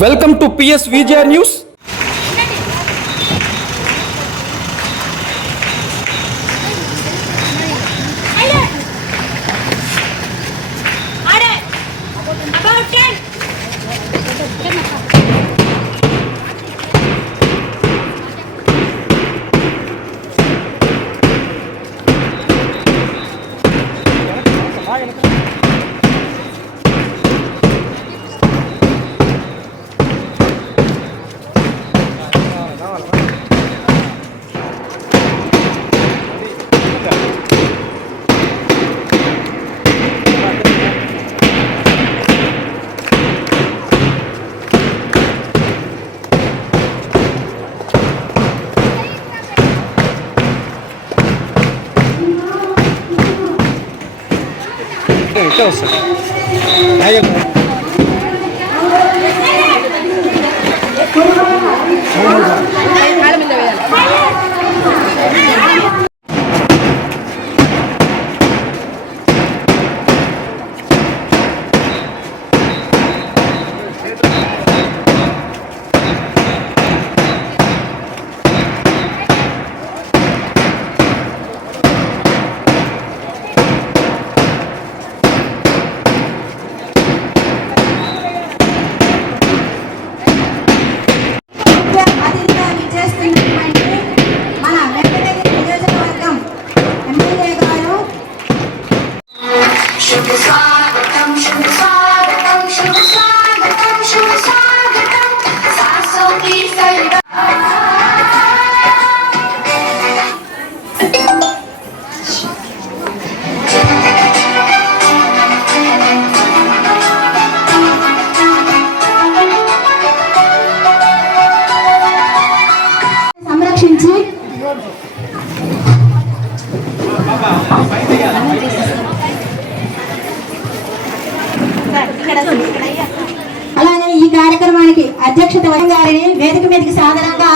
Welcome to P S Vijaya news ముఖ్య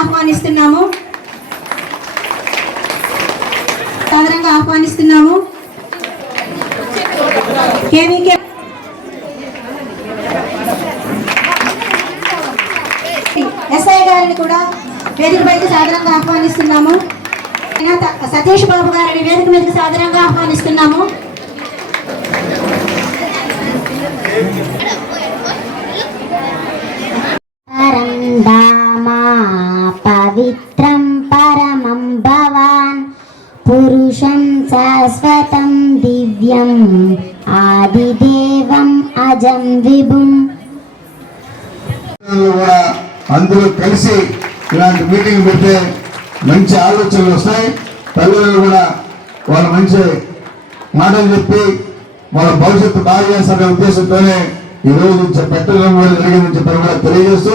ఆహ్వానిస్తున్నాము. సాదరంగా ఆహ్వానిస్తున్నాము. కేవీకే ఎస్ఐ గారిని కూడా వేదిక పైకి సాదరంగా ఆహ్వానిస్తున్నాము. సతీష్ బాబు గారిని వేదిక మీదకి సాదరంగా ఆహ్వానిస్తున్నాము. మీటింగ్ పెడితే మంచి ఆలోచనలు వస్తాయి. తల్లిదండ్రులు కూడా వాళ్ళు మంచి మాటలు చెప్పి వాళ్ళ భవిష్యత్తు బాగా చేస్తారనే ఉద్దేశంతోనే ఈ రోజు నుంచి పెట్టడం కూడా జరిగిందని చెప్పని కూడా తెలియజేస్తూ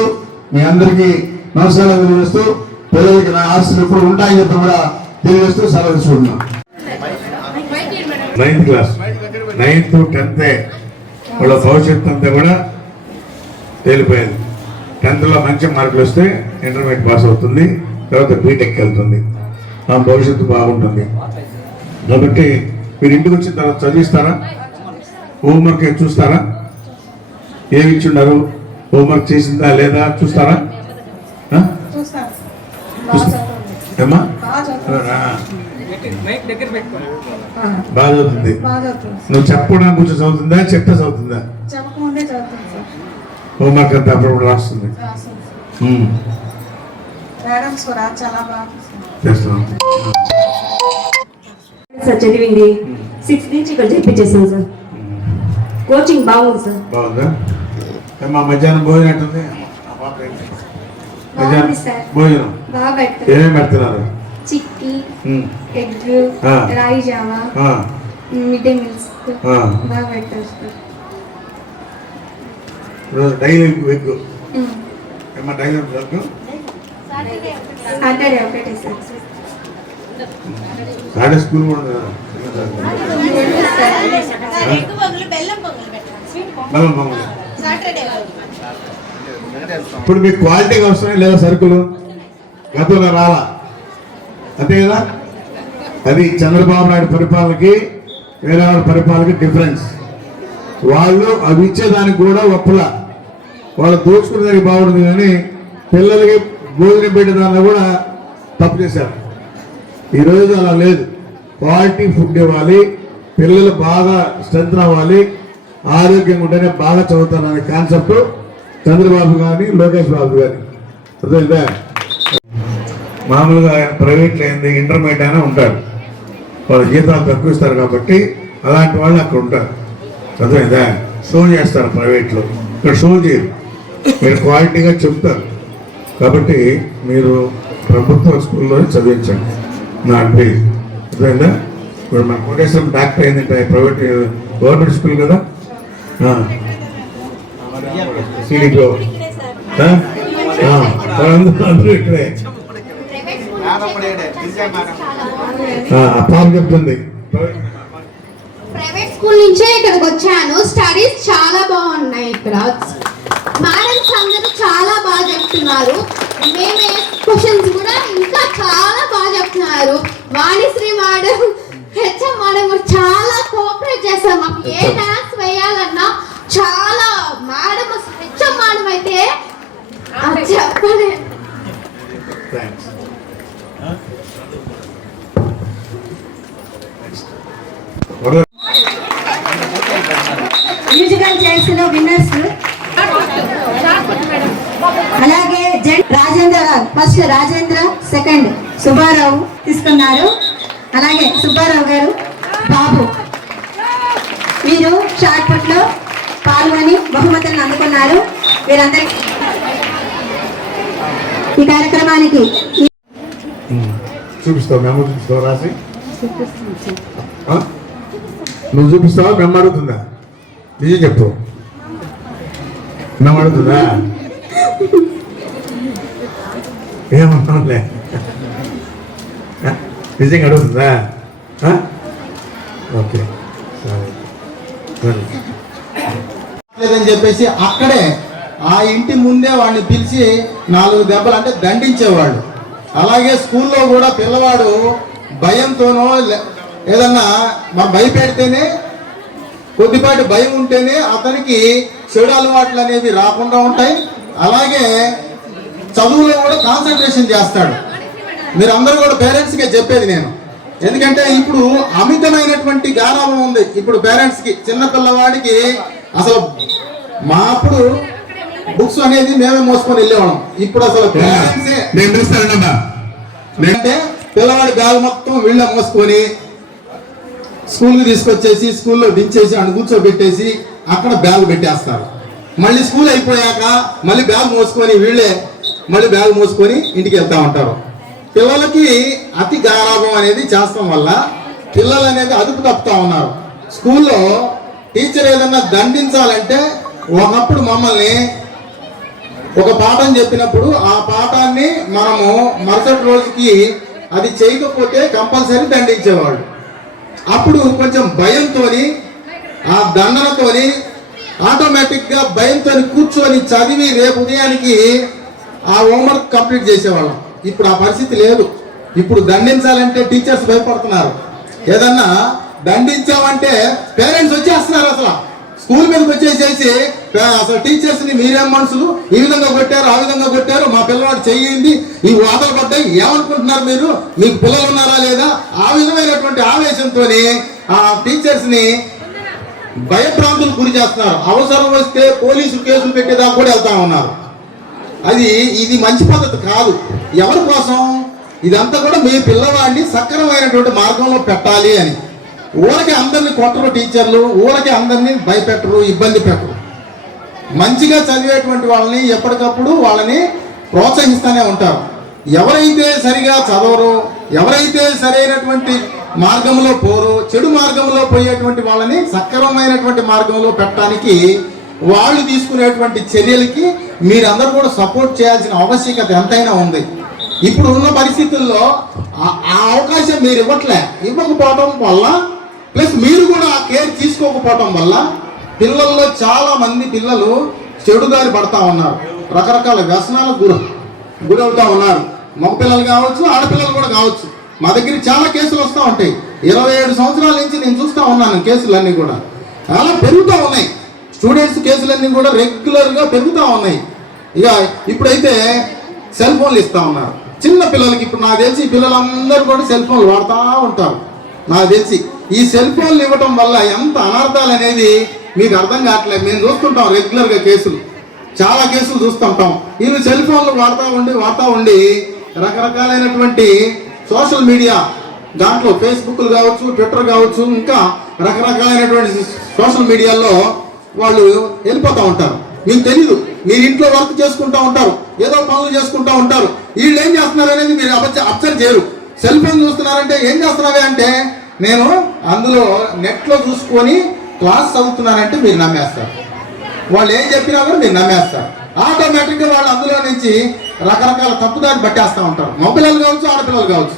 మీ అందరికీ నమస్కారం తెలియజేస్తూ పిల్లలకి నా ఆశలు ఎప్పుడు ఉంటాయని చెప్పి కూడా తెలియజేస్తూ సెలవు తీసుకుంటున్నాను నైన్త్ క్లాస్ నైన్త్ టెన్త్ వాళ్ళ భవిష్యత్తు అంతా కూడా తేలిపోయింది. టెన్త్లో మంచి మార్కులు వస్తే ఇంటర్మీడియట్ పాస్ అవుతుంది తర్వాత బీటెక్ వెళ్తుంది. ఆ భవిష్యత్తు బాగుంటుంది. కాబట్టి మీరు ఇంటికి వచ్చిన తర్వాత చదివిస్తారా? హోంవర్క్ చూస్తారా? ఏమి ఇచ్చున్నారు హోంవర్క్ చేసిందా లేదా చూస్తారా. బాగా చదువుతుంది. నువ్వు చెప్పడం కూర్చొని చదువుతుందా? చెప్తే చదువుతుందా? హోంవర్క్ అంతా అప్పుడప్పుడు రాస్తుంది. సార్ చదివింది. సిక్స్త్ నుంచి ఇక్కడ చెప్పించేసాం సార్ కోచింగ్ బాగుంది సార్ బాగుందా? ఏమ్మా మధ్యాహ్నం భోజనం ఎట్టుంది. భోజనం? ఏమేమి పెడుతున్నారు? చిక్కీ ఉమ్, ఎగ్. రాయి జావా మిడ్ డే మీల్స్. బాగా పెడతారు సార్ రోజు డైలీ వెగ్. ఏమ్మా డైలీ వెగ్ సాడే స్కూల్ కూడా. బెల్లం పొంగల్. ఇప్పుడు మీకు క్వాలిటీగా వస్తున్నాయి లేదా సరుకులు? గతంలో రాలా? అంతే కదా? అది చంద్రబాబు నాయుడు పరిపాలనకి వేరే వాళ్ళ పరిపాలనకి డిఫరెన్స్ వాళ్ళు అవి ఇచ్చేదానికి కూడా ఒప్పల. వాళ్ళు దోచుకునేదానికి బాగుంటుంది కానీ పిల్లలకి భోజనం పెట్టేదాన్ని కూడా తప్పు చేశారు. ఈ రోజు అలా లేదు. క్వాలిటీ ఫుడ్ ఇవ్వాలి పిల్లలు బాగా స్ట్రెంత్ అవ్వాలి ఆరోగ్యంగా ఉంటేనే బాగా చదువుతారనే కాన్సెప్ట్ చంద్రబాబు కానీ లోకేష్ బాబు కానీ అర్థమైందా? మామూలుగా ప్రైవేట్లో ఏంది ఇంటర్మీడియట్ అయినా ఉంటారు వాళ్ళ జీతాలు తక్కువ ఇస్తారు కాబట్టి అలాంటి వాళ్ళు అక్కడ ఉంటారు. అర్థమైందా? షో చేస్తారు ప్రైవేట్లో. ఇక్కడ షో చేయరు. మీరు క్వాలిటీగా చెప్తారు. కాబట్టి మీరు ప్రభుత్వ స్కూల్లోనే చదివించండి. నా అడ్వైజ్ అర్థమైందా? ఇప్పుడు మన కోటేశ్వరం డాక్టర్ ఏంటంటే ప్రైవేట్ గవర్నమెంట్ స్కూల్ కదా? సిడిపో అందరూ ఇక్కడే. ఆ, ఆ పాప చెప్తుంది. ప్రైవేట్ స్కూల్ నుంచే ఇక్కడికి వచ్చాను. స్టడీస్ చాలా బాగున్నాయి ఇక్కడ. మేడమ్స్ అందరూ చాలా బాగా చెప్తున్నారు. మేమే క్వశ్చన్స్ కూడా ఇంకా చాలా బాగా చెప్తున్నారు. వాణిశ్రీ మేడం హెచ్ఎం మేడం కూడా చాలా కోఆపరేట్ చేస్తారు. మాకు ఏ డాన్స్ వేయాలన్నా చాలా మేడం హెచ్ఎం మేడం అయితే చెప్పలే. థ్యాంక్స్ మ్యూజికల్లో విన్నర్స్ అలాగే రాజేంద్ర ఫస్ట్ రాజేంద్ర సెకండ్ సుబ్బారావు తీసుకున్నారు. అలాగే సుబ్బారావు గారు బాబు. వీరు షార్ట్ పుట్లో పాల్గొని బహుమతులను అందుకున్నారు. వీరందరికీ ఈ కార్యక్రమానికి చూపిస్తావు? మేము చూపిస్తావు? రాసి? ఆ? నువ్వు చూపిస్తావా? మేము అడుగుతుందా? నిజం చెప్పు నమ్మడుతుందా అడుగుతుందా నిజంగా అడుగుతుందా ఓకే సరే లేదని చెప్పేసి అక్కడే ఆ ఇంటి ముందే వాడిని పిలిచి నాలుగు దెబ్బలు అంటే దండించేవాడు అలాగే స్కూల్లో కూడా పిల్లవాడు భయంతోనో ఏదన్నా మా భయపెడితేనే కొద్దిపాటి భయం ఉంటేనే అతనికి చెడు అలవాట్లు అనేవి రాకుండా ఉంటాయి. అలాగే చదువులో కూడా కాన్సన్ట్రేషన్ చేస్తాడు. మీరు అందరూ కూడా పేరెంట్స్కే చెప్పేది నేను. ఎందుకంటే ఇప్పుడు అమితమైనటువంటి గారాబం ఉంది. ఇప్పుడు పేరెంట్స్కి చిన్న పిల్లవాడికి అసలు మా అప్పుడు బుక్స్ అనేది మేమే మోసుకొని వెళ్ళేవాళ్ళం. ఇప్పుడు అసలు పేరెంట్సే అంటే పిల్లవాడి బ్యాగ్ మొత్తం వీళ్ళే మోసుకొని స్కూల్కి తీసుకొచ్చేసి స్కూల్లో దించేసి అని కూర్చోబెట్టేసి అక్కడ బ్యాగ్ పెట్టేస్తారు. మళ్ళీ స్కూల్ అయిపోయాక మళ్ళీ బ్యాగ్ మోసుకొని వీళ్ళే మళ్ళీ బ్యాగ్ మోసుకొని ఇంటికి వెళ్తూ ఉంటారు. పిల్లలకి అతి గారాభం అనేది చేస్తాం వల్ల పిల్లలు అనేది అదుపు తప్పుతా ఉన్నారు. స్కూల్లో టీచర్ ఏదన్నా దండించాలంటే ఒకప్పుడు మమ్మల్ని ఒక పాఠం చెప్పినప్పుడు ఆ పాఠాన్ని మనము మరుసటి రోజుకి అది చేయకపోతే కంపల్సరీ దండించేవాడు అప్పుడు కొంచెం భయంతోని ఆ దండలతోని ఆటోమేటిక్గా భయంతో కూర్చొని చదివి రేపు ఉదయానికి ఆ హోంవర్క్ కంప్లీట్ చేసేవాళ్ళం. ఇప్పుడు ఆ పరిస్థితి లేదు. ఇప్పుడు దండించాలంటే టీచర్స్ భయపడుతున్నారు. ఏదన్నా దండించామంటే పేరెంట్స్ వచ్చేస్తున్నారు అసలు. స్కూల్ మీదకి వచ్చేసేసి అసలు టీచర్స్ని మీరేం మనుషులు? ఈ విధంగా కొట్టారు ఆ విధంగా కొట్టారు మా పిల్లవాడు చెయ్యింది ఈ వాదలు పడ్డాయి ఏమనుకుంటున్నారు మీరు? మీకు పిల్లలు ఉన్నారా లేదా? ఆ విధమైనటువంటి ఆవేశంతో ఆ టీచర్స్ని భయభ్రాంతులు గురి చేస్తున్నారు. అవసరం వస్తే పోలీసులు కేసులు పెట్టేదాకా కూడా వెళ్తా ఉన్నారు. అది ఇది మంచి పద్ధతి కాదు. ఎవరి కోసం? ఇదంతా కూడా మీ పిల్లవాడిని సక్రమైనటువంటి మార్గంలో పెట్టాలి అని. ఊరకి అందరిని కొట్టరు టీచర్లు ఊరకి అందరినీ భయపెట్టరు ఇబ్బంది పెట్టరు. మంచిగా చదివేటువంటి వాళ్ళని ఎప్పటికప్పుడు వాళ్ళని ప్రోత్సహిస్తూనే ఉంటారు. ఎవరైతే సరిగా చదవరు ఎవరైతే సరైనటువంటి మార్గంలో పోరు చెడు మార్గంలో పోయేటువంటి వాళ్ళని సక్రమమైనటువంటి మార్గంలో పెట్టడానికి వాళ్ళు తీసుకునేటువంటి చర్యలకి మీరందరూ కూడా సపోర్ట్ చేయాల్సిన ఆవశ్యకత ఎంతైనా ఉంది. ఇప్పుడు ఉన్న పరిస్థితుల్లో ఆ- ఆ అవకాశం మీరు ఇవ్వట్లే. ఇవ్వకపోవటం వల్ల ప్లస్ మీరు కూడా ఆ కేర్ తీసుకోకపోవటం వల్ల పిల్లల్లో చాలా మంది పిల్లలు చెడుదారి పడతా ఉన్నారు. రకరకాల వ్యసనాలకు గురి గురవుతా ఉన్నారు. మగ పిల్లలు కావచ్చు ఆడపిల్లలు కూడా కావచ్చు. మా దగ్గర చాలా కేసులు వస్తూ ఉంటాయి. ఇరవై ఏడు సంవత్సరాల నుంచి నేను చూస్తూ ఉన్నాను కేసులన్నీ కూడా. చాలా పెరుగుతూ ఉన్నాయి. స్టూడెంట్స్ కేసులన్నీ కూడా రెగ్యులర్గా పెరుగుతూ ఉన్నాయి. ఇక ఇప్పుడైతే సెల్ ఫోన్లు ఇస్తూ ఉన్నారు. చిన్న పిల్లలకి ఇప్పుడు నాకు తెలిసి పిల్లలందరూ కూడా సెల్ ఫోన్లు వాడుతూ ఉంటారు. నాకు తెలిసి. ఈ సెల్ ఫోన్లు ఇవ్వటం వల్ల ఎంత అనర్థాలు అనేది మీకు అర్థం కావట్లేదు. మేము చూస్తుంటాం రెగ్యులర్గా కేసులు. చాలా కేసులు చూస్తుంటాం. వీళ్ళు సెల్ ఫోన్లు వాడుతూ ఉండి వాడుతూ ఉండి రకరకాలైనటువంటి సోషల్ మీడియా దాంట్లో ఫేస్బుక్లు కావచ్చు ట్విట్టర్ కావచ్చు ఇంకా రకరకాలైనటువంటి సోషల్ మీడియాలో వాళ్ళు వెళ్ళిపోతూ ఉంటారు. మీకు తెలీదు. మీరు ఇంట్లో వర్క్ చేసుకుంటూ ఉంటారు. ఏదో పనులు చేసుకుంటూ ఉంటారు. వీళ్ళు ఏం చేస్తున్నారు అనేది మీరు అబ్జర్వ్ చేయరు. సెల్ ఫోన్ చూస్తున్నారంటే ఏం చేస్తున్నావే అంటే నేను అందులో నెట్లో చూసుకొని క్లాస్ చదువుతున్నానంటే మీరు నమ్మేస్తారు. వాళ్ళు ఏం చెప్పినా కూడా మీరు నమ్మేస్తారు. ఆటోమేటిక్గా వాళ్ళు అందులో నుంచి రకరకాల తప్పుదారి పట్టేస్తూ ఉంటారు. మగపిల్లలు కావచ్చు ఆడపిల్లలు కావచ్చు.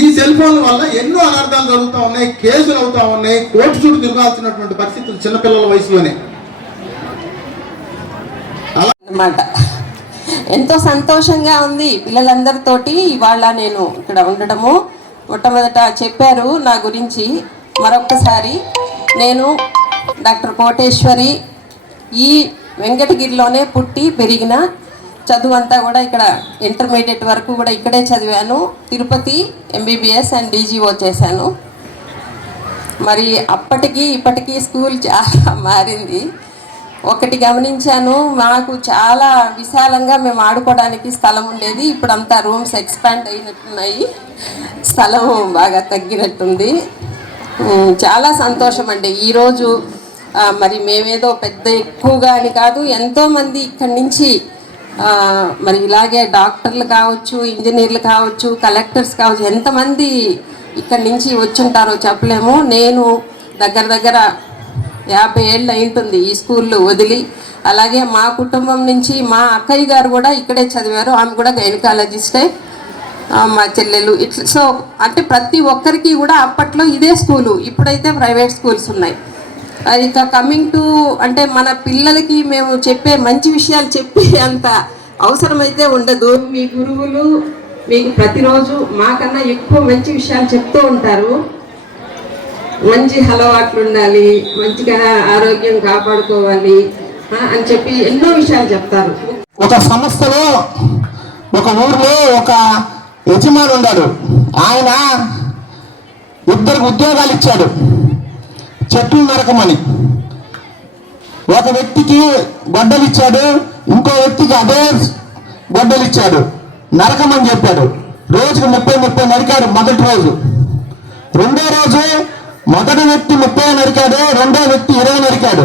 ఈ సెల్ ఫోన్ వల్ల ఎన్నో అనర్థాలు జరుగుతూ ఉన్నాయి కేసులు అవుతా ఉన్నాయి కోర్టు చుట్టూ తిరగాల్సినటువంటి పరిస్థితులు చిన్నపిల్లల వయసులోనే. అనమాట ఎంతో సంతోషంగా ఉంది పిల్లలందరితోటి ఇవాళ నేను ఇక్కడ ఉండడము. మొట్టమొదట చెప్పారు నా గురించి. మరొకసారి నేను డాక్టర్ కోటేశ్వరి ఈ వెంకటగిరిలోనే పుట్టి పెరిగిన చదువు అంతా కూడా ఇక్కడ ఇంటర్మీడియట్ వరకు కూడా ఇక్కడే చదివాను. తిరుపతి ఎంబీబీఎస్ అండ్ డీజీఓ చేశాను. మరి అప్పటికి ఇప్పటికీ స్కూల్ చాలా మారింది. ఒకటి గమనించాను. మాకు చాలా విశాలంగా మేము ఆడుకోవడానికి స్థలం ఉండేది. ఇప్పుడు అంతా రూమ్స్ ఎక్స్పాండ్ అయినట్టున్నాయి. స్థలం బాగా తగ్గినట్టుంది. చాలా సంతోషం అండి. ఈరోజు మరి మేమేదో పెద్ద ఎక్కువగా అని కాదు ఎంతోమంది ఇక్కడి నుంచి మరి ఇలాగే డాక్టర్లు కావచ్చు ఇంజనీర్లు కావచ్చు కలెక్టర్స్ కావచ్చు ఎంతమంది ఇక్కడి నుంచి వచ్చుంటారో చెప్పలేము. నేను దగ్గర దగ్గర యాభై ఏళ్ళు అయింటుంది ఈ స్కూల్లో వదిలి. అలాగే మా కుటుంబం నుంచి మా అక్కయ్య గారు కూడా ఇక్కడే చదివారు. ఆమె కూడా గైనకాలజిస్టే. మా చెల్లెలు. ఇట్లా సో అంటే ప్రతి ఒక్కరికి కూడా అప్పట్లో ఇదే స్కూలు. ఇప్పుడైతే ప్రైవేట్ స్కూల్స్ ఉన్నాయి. అది ఇక కమింగ్ టు అంటే మన పిల్లలకి మేము చెప్పే మంచి విషయాలు చెప్పే అంత అవసరమైతే ఉండదు. మీ గురువులు మీకు ప్రతిరోజు మాకన్నా ఎక్కువ మంచి విషయాలు చెప్తూ ఉంటారు. మంచి అలవాట్లు ఉండాలి మంచిగా ఆరోగ్యం కాపాడుకోవాలి అని చెప్పి ఎన్నో విషయాలు చెప్తారు. ఒక సంస్థలో ఒక ఊర్లో ఒక యజమాని ఉన్నాడు. ఆయన ఇద్దరికి ఉద్యోగాలు ఇచ్చాడు. చెట్లు నరకమని. ఒక వ్యక్తికి గొడ్డలు ఇచ్చాడు ఇంకో వ్యక్తికి అదే గొడ్డలు ఇచ్చాడు. నరకమని చెప్పాడు. రోజుకు ముప్పై ముప్పై నరికాడు మొదటి రోజు. రెండో రోజు మొదటి వ్యక్తి ముప్పై నరికాడు రెండో వ్యక్తి ఇరవై నరికాడు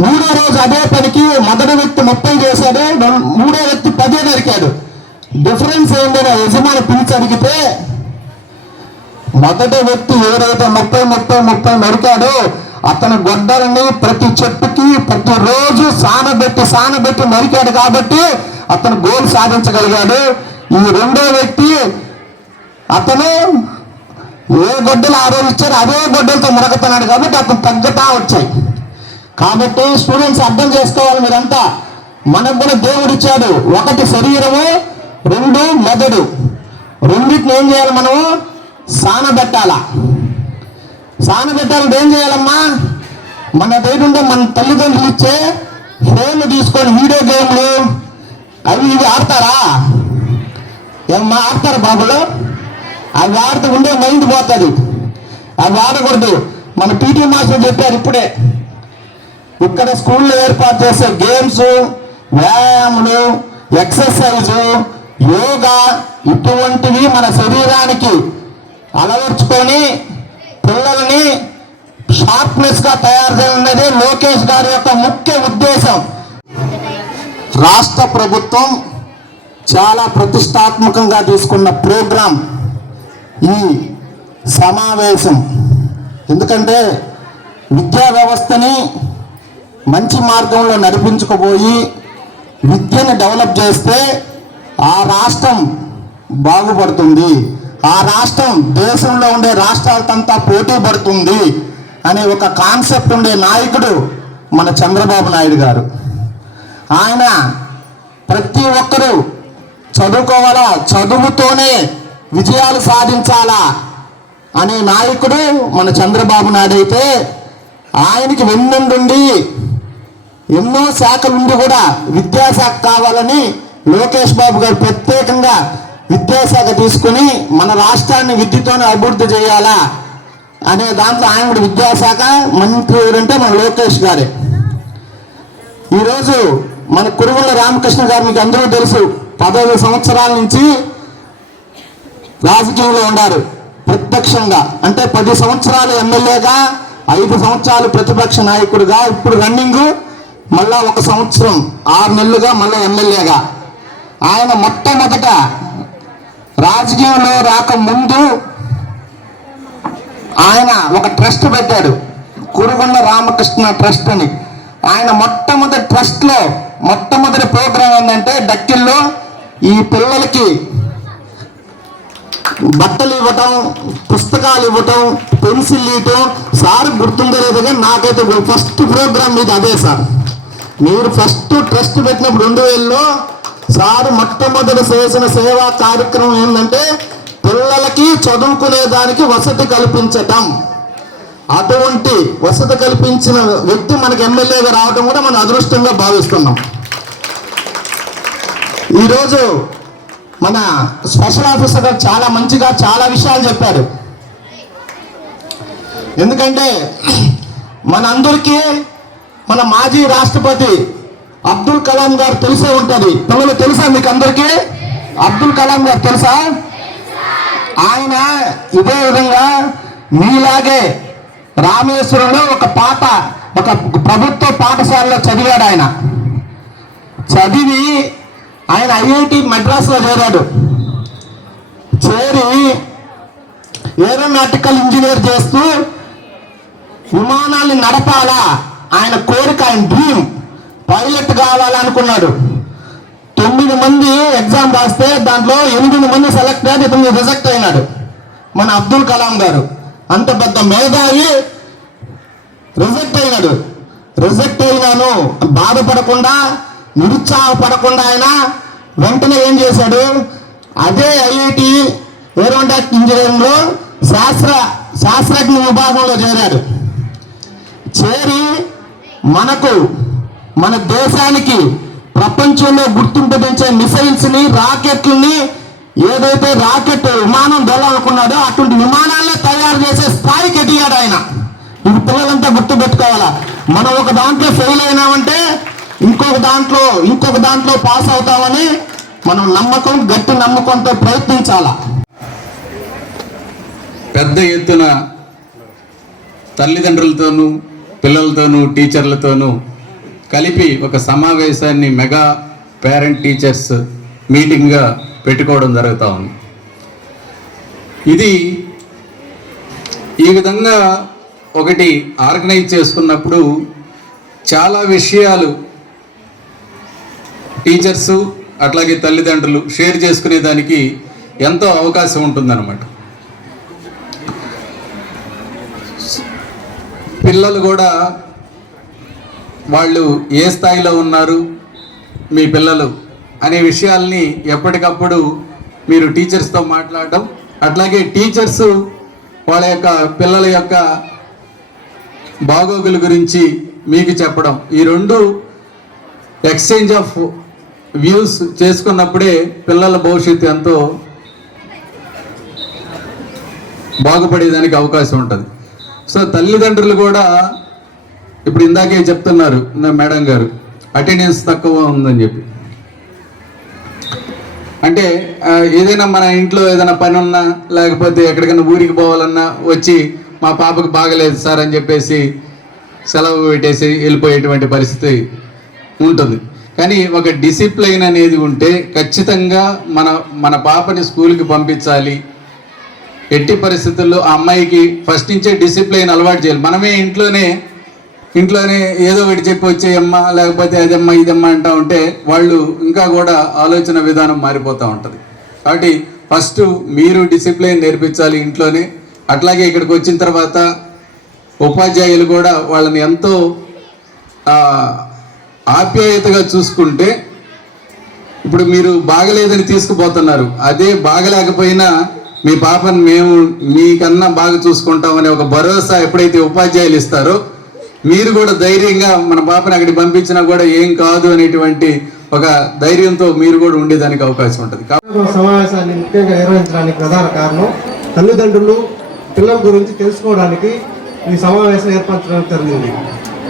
మూడో రోజు అదే పనికి మొదటి వ్యక్తి ముప్పై చేశాడు మూడో వ్యక్తి పదే నరికాడు డిఫరెన్స్ ఏంటని యజమాని పిలిచి అడిగితే మొదటి వ్యక్తి ఎవరైతే ముప్పై ముప్పై ముప్పై నరికాడో అతని గొడ్డలని ప్రతి చెట్టుకి ప్రతి రోజు సానబెట్టి సానబెట్టి నరికాడు కాబట్టి అతను గోల్ సాధించగలిగాడు. ఈ రెండో వ్యక్తి అతను ఏ గొడ్డలు ఆ రోజు ఇచ్చారు అదే గొడ్డలతో మురగతున్నాడు కాబట్టి అతను తగ్గతా వచ్చాయి. కాబట్టి స్టూడెంట్స్ అర్థం చేసుకోవాలి మీరంతా. మనకు కూడా దేవుడు ఇచ్చాడు. ఒకటి శరీరము రెండు మెదడు. రెండింటిని ఏం చేయాలి మనము? సానబెట్టాల. సానబెట్టాలంటే ఏం చేయాలమ్మా? మన దగ్గర మన తల్లిదండ్రులు ఇచ్చే ఫోన్లు తీసుకొని వీడియో గేమ్లు. అవి ఇవి ఆడతారా? ఏమ్మా ఆడతారు బాబులు? అవి ఆడితే ఉండే మైండ్ పోతుంది. అవి ఆడకూడదు మన పీటీ మాస్టర్ చెప్పారు ఇప్పుడే. ఇక్కడ స్కూల్లో ఏర్పాటు చేసే గేమ్స్ వ్యాయామాలు ఎక్సర్సైజ్ యోగా ఇటువంటివి మన శరీరానికి అలవర్చుకొని పిల్లల్ని షార్ప్నెస్గా తయారు చేయాలన్నదే లోకేష్ గారి యొక్క ముఖ్య ఉద్దేశం. రాష్ట్ర ప్రభుత్వం చాలా ప్రతిష్టాత్మకంగా తీసుకున్న ప్రోగ్రాం. ఈ సమావేశం. ఎందుకంటే విద్యా వ్యవస్థని మంచి మార్గంలో నడిపించుకుపోయి విద్యను డెవలప్ చేస్తే ఆ రాష్ట్రం బాగుపడుతుంది. ఆ రాష్ట్రం దేశంలో ఉండే రాష్ట్రాలకంతా పోటీ పడుతుంది అనే ఒక కాన్సెప్ట్ ఉండే నాయకుడు మన చంద్రబాబు నాయుడు గారు. ఆయన ప్రతి ఒక్కరూ చదువుకోవాలా? చదువుతోనే విజయాలు సాధించాలా అనే నాయకుడు మన చంద్రబాబు నాయుడు అయితే ఆయనకి వెన్నుండి ఎన్నో శాఖలుండి కూడా విద్యాశాఖ కావాలని లోకేష్ బాబు గారు ప్రత్యేకంగా విద్యాశాఖ తీసుకుని మన రాష్ట్రాన్ని విద్యతోనే అభివృద్ధి చేయాలా అనే దాంట్లో ఆయన కూడా విద్యాశాఖ మంత్రి ఎవరంటే మన లోకేష్ గారే. ఈరోజు మన కురువుల రామకృష్ణ గారు మీకు అందరూ తెలుసు పదహైదు సంవత్సరాల నుంచి రాజకీయంలో ఉన్నారు. ప్రత్యక్షంగా అంటే పది సంవత్సరాలు ఎమ్మెల్యేగా ఐదు సంవత్సరాలు ప్రతిపక్ష నాయకుడిగా ఇప్పుడు రన్నింగ్ మళ్ళా ఒక సంవత్సరం ఆరు నెలలుగా మళ్ళీ ఎమ్మెల్యేగా. ఆయన మొట్టమొదట రాజకీయంలో రాకముందు ఆయన ఒక ట్రస్ట్ పెట్టాడు. కురుగొండ రామకృష్ణ ట్రస్ట్ అని. ఆయన మొట్టమొదటి ట్రస్ట్లో మొట్టమొదటి ప్రోగ్రాం ఏంటంటే డక్కిల్లో ఈ పిల్లలకి బట్టలు ఇవ్వటం పుస్తకాలు ఇవ్వటం పెన్సిల్ ఇవ్వటం సార్ గుర్తుందో కానీ నాకైతే ఫస్ట్ ప్రోగ్రామ్ మీద అదే సార్. మీరు ఫస్ట్ ట్రస్ట్ పెట్టినప్పుడు రెండు వేలలో సార్ మొట్టమొదటి చేసిన సేవా కార్యక్రమం ఏంటంటే పిల్లలకి చదువుకునే దానికి వసతి కల్పించటం. అటువంటి వసతి కల్పించిన వ్యక్తి మనకి ఎమ్మెల్యేగా రావడం కూడా మనం అదృష్టంగా భావిస్తున్నాం. ఈరోజు మన స్పెషల్ ఆఫీసర్ గారు చాలా మంచిగా చాలా విషయాలు చెప్పారు ఎందుకంటే మనందరికీ మన మాజీ రాష్ట్రపతి అబ్దుల్ కలాం గారు తెలిసే ఉంటుంది. పిల్లలు తెలుసా మీకు అందరికీ? అబ్దుల్ కలాం గారు తెలుసా? ఆయన ఇదే విధంగా మీలాగే రామేశ్వరంలో ఒక పాట ఒక ప్రభుత్వ పాఠశాలలో చదివాడు ఆయన. చదివి ఆయన ఐఐటి మద్రాసులో చేరాడు చేరి ఏరోనాటికల్ ఇంజనీర్ చేస్తూ విమానాన్ని నడపాలా? ఆయన కోరిక ఆయన డ్రీమ్ పైలట్ కావాలనుకున్నాడు. తొమ్మిది మంది ఎగ్జామ్ రాస్తే దాంట్లో ఎనిమిది మంది సెలెక్ట్ అయ్యారు ఇతను రిజెక్ట్ అయినాడు మన అబ్దుల్ కలాం గారు. అంత పెద్ద మేధావి రిజెక్ట్ అయినాడు. రిజెక్ట్ అయినాను. బాధపడకుండా నిరుత్సాహపడకుండా ఆయన వెంటనే ఏం చేశాడు? అదే ఐఐటి ఏరోనాటిక్ ఇంజనీరింగ్లో శాస్త్ర శాస్త్రజ్ఞ విభాగంలో చేరాడు. చేరి మనకు మన దేశానికి ప్రపంచంలో గుర్తింపు పెంచే మిసైల్స్ని రాకెట్లని ఏదైతే రాకెట్ విమానం దొరాలనుకున్నాడో అటువంటి విమానాలనే తయారు చేసే స్థాయికి ఎదిగాడు ఆయన. ఇది పిల్లలంతా గుర్తుపెట్టుకోవాలా? మనం ఒక దాంట్లో ఫెయిల్ అయినామంటే ఇంకొక దాంట్లో ఇంకొక దాంట్లో పాస్ అవుతామని మనం నమ్మకం గట్టి నమ్మకంతో ప్రయత్నించాలా? పెద్ద ఎత్తున తల్లిదండ్రులతోనూ పిల్లలతోనూ టీచర్లతోనూ కలిపి ఒక సమావేశాన్ని మెగా పేరెంట్ టీచర్స్ మీటింగ్గా పెట్టుకోవడం జరుగుతూ ఉంది. ఇది ఈ విధంగా ఒకటి ఆర్గనైజ్ చేసుకున్నప్పుడు చాలా విషయాలు టీచర్సు అట్లాగే తల్లిదండ్రులు షేర్ చేసుకునే దానికి ఎంతో అవకాశం ఉంటుందన్నమాట. పిల్లలు కూడా వాళ్ళు ఏ స్థాయిలో ఉన్నారు మీ పిల్లలు అనే విషయాల్ని ఎప్పటికప్పుడు మీరు టీచర్స్తో మాట్లాడడం అట్లాగే టీచర్స్ వాళ్ళ యొక్క పిల్లల యొక్క బాగోగుల గురించి మీకు చెప్పడం ఈ రెండు ఎక్స్చేంజ్ ఆఫ్ వ్యూస్ చేసుకున్నప్పుడే పిల్లల భవిష్యత్తు ఎంతో బాగుపడేదానికి అవకాశం ఉంటుంది. సో తల్లిదండ్రులు కూడా ఇప్పుడు ఇందాకే చెప్తున్నారు మేడం గారు అటెండెన్స్ తక్కువ ఉందని చెప్పి. అంటే ఏదైనా మన ఇంట్లో ఏదైనా పని ఉన్నా లేకపోతే ఎక్కడికైనా ఊరికి పోవాలన్నా వచ్చి మా పాపకు బాగలేదు సార్ అని చెప్పేసి సెలవు పెట్టేసి వెళ్ళిపోయేటువంటి పరిస్థితి ఉంటుంది. కానీ ఒక డిసిప్లైన్ అనేది ఉంటే ఖచ్చితంగా మన మన పాపని స్కూల్కి పంపించాలి. ఎట్టి పరిస్థితుల్లో ఆ అమ్మాయికి ఫస్ట్ నుంచే డిసిప్లైన్ అలవాటు చేయాలి. మనమే ఇంట్లోనే ఇంట్లోనే ఏదో ఒకటి చెప్పి వచ్చేయమ్మా లేకపోతే అదమ్మా ఇదమ్మా అంటూ ఉంటే వాళ్ళు ఇంకా కూడా ఆలోచన విధానం మారిపోతూ ఉంటుంది. కాబట్టి ఫస్ట్ మీరు డిసిప్లైన్ నేర్పించాలి ఇంట్లోనే. అట్లాగే ఇక్కడికి వచ్చిన తర్వాత ఉపాధ్యాయులు కూడా వాళ్ళని ఎంతో ఆప్యాయతగా చూసుకుంటే ఇప్పుడు మీరు బాగలేదని తీసుకుపోతున్నారు. అదే బాగలేకపోయినా మీ పాపను మేము మీకన్నా బాగా చూసుకుంటామనే ఒక భరోసా ఎప్పుడైతే ఉపాధ్యాయులు ఇస్తారో మీరు కూడా ధైర్యంగా మన పాపని అక్కడికి పంపించినా కూడా ఏం కాదు అనేటువంటి ఒక ధైర్యంతో మీరు కూడా ఉండేదానికి అవకాశం ఉంటుంది. సమావేశాన్ని ముఖ్యంగా నిర్వహించడానికి ప్రధాన కారణం తల్లిదండ్రులు పిల్లల గురించి తెలుసుకోవడానికి ఈ సమావేశం ఏర్పరచడం జరిగింది.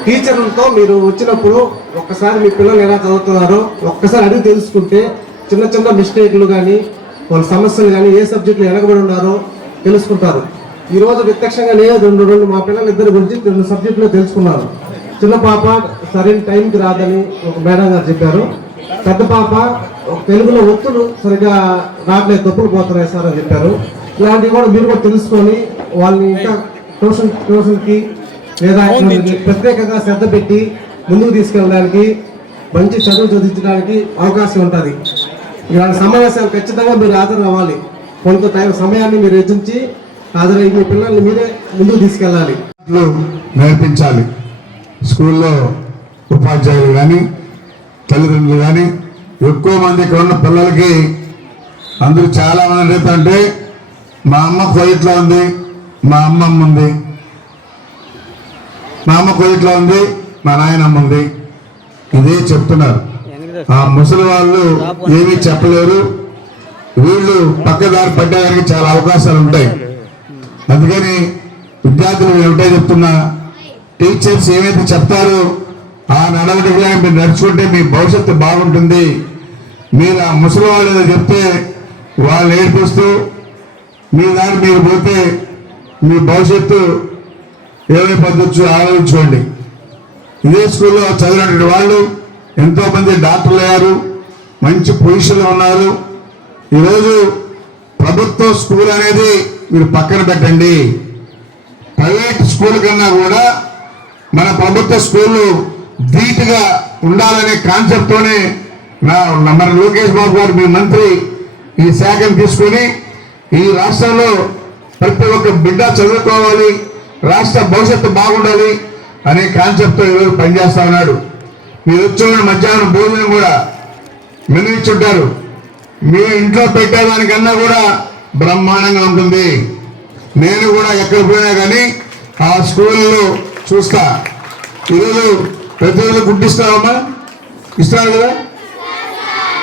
టీచర్లతో మీరు వచ్చినప్పుడు ఒక్కసారి మీ పిల్లలు ఎలా చదువుతున్నారో ఒక్కసారి అడిగి తెలుసుకుంటే చిన్న చిన్న మిస్టేక్లు కానీ వాళ్ళ సమస్యలు కానీ ఏ సబ్జెక్టులు వెనకబడి ఉన్నారో తెలుసుకుంటారు. ఈరోజు ప్రత్యక్షంగా నేను రెండు రెండు మా పిల్లలు ఇద్దరి గురించి రెండు సబ్జెక్టులు తెలుసుకున్నారు. చిన్న పాప సరైన టైంకి రాదని ఒక మేడం గారు చెప్పారు. పెద్ద పాప తెలుగులో ఒత్తులు సరిగా రావట్లేదు తప్పులు పోతున్నాయి సార్ అని చెప్పారు. ఇలాంటివి కూడా మీరు కూడా తెలుసుకొని వాళ్ళని ఇంకా ట్యూషన్ ట్యూషన్కి లేదా ప్రత్యేకంగా శ్రద్ధ పెట్టి ముందుకు తీసుకెళ్ళడానికి మంచి చదువు చదివించడానికి అవకాశం ఉంటుంది. ఇలాంటి సమావేశాలు ఖచ్చితంగా మీరు హాజరు అవ్వాలి. కొంత టైం సమయాన్ని మీరు వెచ్చించి హాజరై మీ పిల్లల్ని మీరే ముందుకు తీసుకెళ్ళాలి. నేర్పించాలి. స్కూల్లో ఉపాధ్యాయులు కానీ తల్లిదండ్రులు కానీ ఎక్కువ మంది ఇక్కడ ఉన్న పిల్లలకి అందరూ చాలా మంది ఏంటంటే మా అమ్మ కోయిట్లో ఉంది మా అమ్మమ్మ ఉంది. మా అమ్మ కోయిట్లో ఉంది మా నాయనమ్మ ఉంది. ఇదే చెప్తున్నారు. ఆ ముసలి వాళ్ళు ఏమీ చెప్పలేరు. వీళ్ళు పక్కదారి పడ్డానికి చాలా అవకాశాలు ఉంటాయి. అందుకని విద్యార్థులు ఏమిటో చెప్తున్నా టీచర్స్ ఏమైతే చెప్తారో ఆ నడవడికగా మీరు నడుచుకుంటే మీ భవిష్యత్తు బాగుంటుంది. మీరు ఆ ముసలి వాళ్ళు ఏదో చెప్తే వాళ్ళు ఏడిపిస్తూ మీ దాన్ని మీరు పోతే మీ భవిష్యత్తు ఏమైపోవచ్చు ఆలోచించుకోండి ఇదే స్కూల్లో చదివినటువంటి వాళ్ళు ఎంతోమంది డాక్టర్లు అయ్యారు మంచి పొజిషన్లో ఉన్నారు. ఈరోజు ప్రభుత్వ స్కూల్ అనేది మీరు పక్కన పెట్టండి. ప్రైవేట్ స్కూల్ కన్నా కూడా మన ప్రభుత్వ స్కూళ్ళు ధీటుగా ఉండాలనే కాన్సెప్ట్తోనే నా మన లోకేష్ బాబు గారు మీ మంత్రి ఈ శాఖను తీసుకొని ఈ రాష్ట్రంలో ప్రతి ఒక్క బిడ్డ చదువుకోవాలి రాష్ట్ర భవిష్యత్తు బాగుండాలి అనే కాన్సెప్ట్తో ఈరోజు పనిచేస్తా ఉన్నాడు. మీరు వచ్చిన మధ్యాహ్నం భోజనం కూడా మెను ఇచ్చుంటారు మీ ఇంట్లో పెట్టేదానికన్నా కూడా బ్రహ్మాండంగా ఉంటుంది. నేను కూడా ఎక్కడ పోయినా కానీ ఆ స్కూల్లో చూస్తా. ఈరోజు ప్రతిరోజు గుడ్డు ఇస్తావమ్మా? ఇస్తారు కదా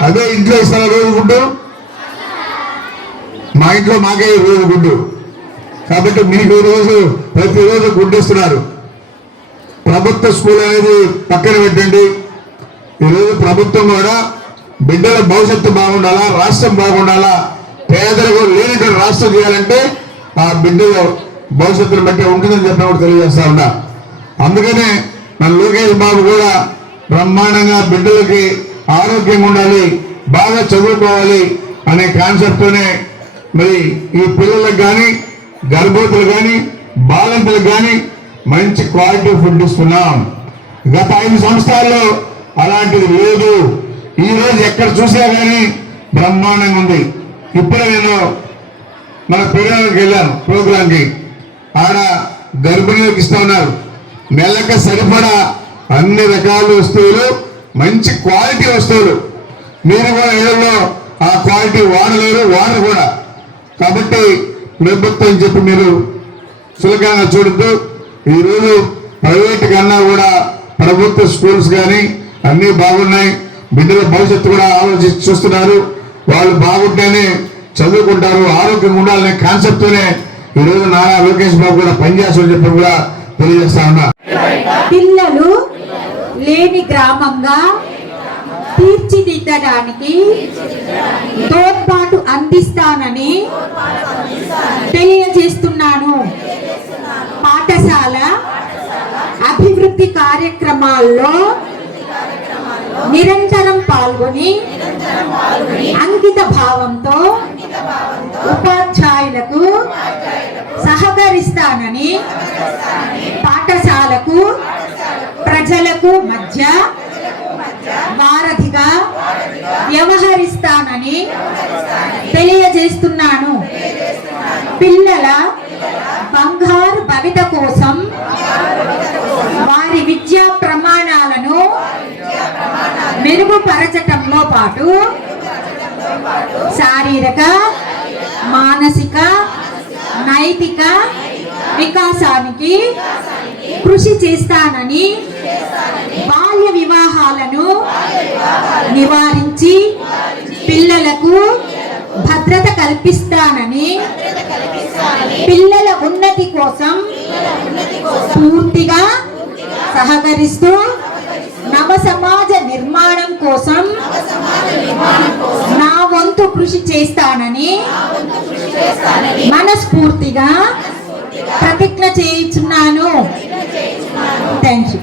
అదే ఇంట్లో ఇస్తారా రోజు గుడ్డు? మా ఇంట్లో మాకే రోజు గుడ్డు. కాబట్టి మీకు రోజు ప్రతిరోజు గుడ్డిస్తున్నారు ప్రభుత్వ స్కూల్ అనేది పక్కన పెట్టండి. ఈరోజు ప్రభుత్వం కూడా బిడ్డల భవిష్యత్తు బాగుండాలా రాష్ట్రం బాగుండాలా పేదలకు లేనటువంటి రాష్ట్రం చేయాలంటే ఆ బిడ్డల భవిష్యత్తును బట్టి ఉంటుందని చెప్పి కూడా తెలియజేస్తా ఉన్నా. అందుకనే మన లోకేష్ బాబు కూడా బ్రహ్మాండంగా బిడ్డలకి ఆరోగ్యం ఉండాలి బాగా చదువుకోవాలి అనే కాన్సెప్ట్తోనే మరి ఈ పిల్లలకు కానీ గర్భవతులు కానీ బాలింతలు కానీ మంచి క్వాలిటీ ఫుడ్ ఇస్తున్నాం. గత ఐదు సంవత్సరాల్లో అలాంటిది లేదు. ఈరోజు ఎక్కడ చూసినా కానీ బ్రహ్మాండంగా ఉంది. ఇప్పుడే నేను మన పిల్లలకు వెళ్ళాను ప్రోగ్రాంకి. ఆడ గర్భిణీలకు ఇస్తా ఉన్నారు. నెలక సరిపడా అన్ని రకాల వస్తువులు మంచి క్వాలిటీ వస్తువులు. మీరు కూడా ఇళ్ళలో ఆ క్వాలిటీ వాడలేరు వాడరు కూడా. కాబట్టి ప్రభుత్వం చెప్పి మీరు సులకంగా చూడద్దు. ఈరోజు ప్రైవేట్ కన్నా కూడా ప్రభుత్వ స్కూల్స్ కానీ అన్నీ బాగున్నాయి. బిడ్డల భవిష్యత్తు కూడా ఆలోచించి చూస్తున్నారు. వాళ్ళు బాగుంటేనే చదువుకుంటారు. ఆరోగ్యం ఉండాలనే కాన్సెప్ట్తోనే ఈరోజు నారా లోకేష్ బాబు కూడా పనిచేస్తామని చెప్పి కూడా తెలియజేస్తా ఉన్నా. పిల్లలు లేని గ్రామంగా తీర్చిదిద్దడానికి తోడ్పాటు అందిస్తానని తెలియజేస్తున్నాను. పాఠశాల అభివృద్ధి కార్యక్రమాల్లో నిరంతరం పాల్గొని అంకిత భావంతో ఉపాధ్యాయులకు సహకరిస్తానని పాఠశాలకు ప్రజలకు మధ్య వారధిగా వ్యవహరిస్తానని తెలియజేస్తున్నాను. పిల్లల బంగారు భవిత కోసం వారి విద్యా ప్రమాణాలను మెరుగుపరచటంలో పాటు శారీరక మానసిక నైతిక వికాసానికి కృషి చేస్తానని వివాహాలను నివారించి పిల్లలకు భద్రత కల్పిస్తానని పిల్లల ఉన్నతి కోసం పూర్తిగా సహకరిస్తూ నవ సమాజ నిర్మాణం కోసం నా వంతు కృషి చేస్తానని మనస్ఫూర్తిగా ప్రతిజ్ఞ చేయించున్నాను. Thank you